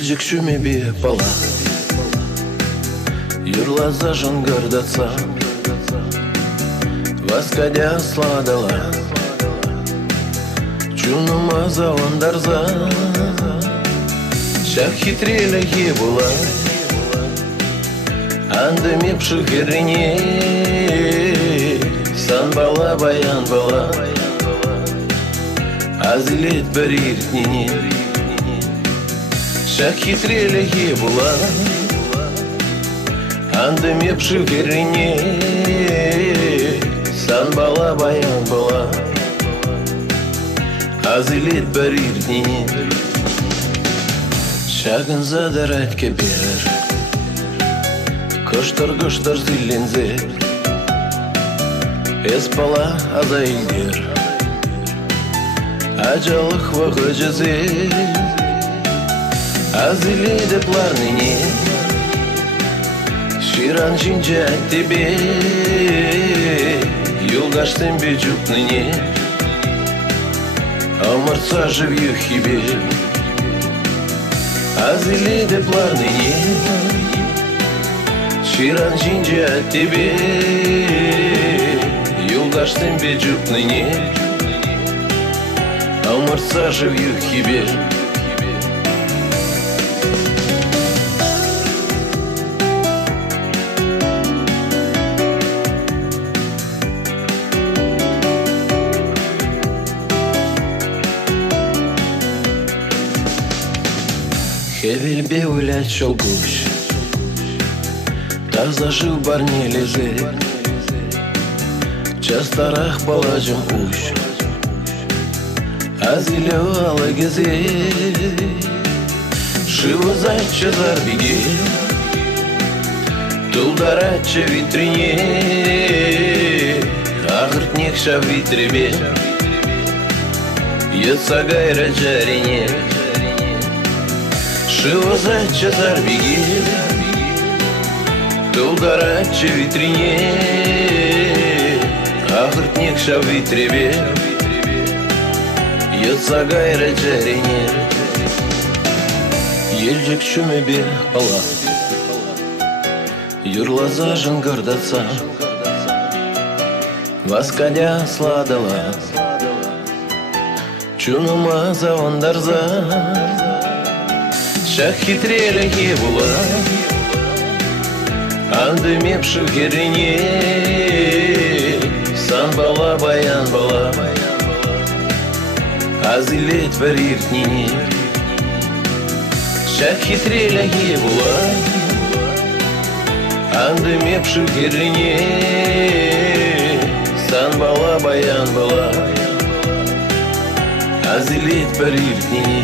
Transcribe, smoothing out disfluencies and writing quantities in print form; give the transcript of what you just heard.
Елжекшіме бе бала, юрлаза жыңгырдатса, васкадя сладала, чуныма завандарза, шах хитрелеге була, андыме пшыхеріне, сан бала баян бала, азилет бір иртнене. Шах хитрелеге була, андыме пшыхеріне, сан бала баян бала, азилет бір иртнене. Шагын задарать кебер, кыштыр-кыштыр зиллензер, эспала азайлер, ажалық вағы жезер, азиледе пларныне, ширан жинче тебе, юлдаштын бе жукныне, омыртса живью хибе. Азиледе пларныне, ширан жинче тебе, юлдаштын бе жукныне, омыртса живью хибе. Хевелбе улять шолгуш, так зажил барне лезет, частарах палажым уш, азиле алы гезе, шива зайча зарбиге, тулдарача витрине, ағыртнек шав витребе, етса гайра жарине. Шива зайча зарбиге, тулдарача витрине, ағыртнек шав витребе, етса гайра жарине. Елжекшіме бе бала, юрлаза жыңгырдатса, васкадя сладала, чуныма завандарза, шах хитрелеге була, андыме пшыхеріне, сан бала баян бала, азилет бір иртнене. Шах хитрелеге була, андыме пшыхеріне, сан бала баян бала, азилет бір иртнене.